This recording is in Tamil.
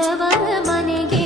ಆನಂದವ ಮನೆಗೆ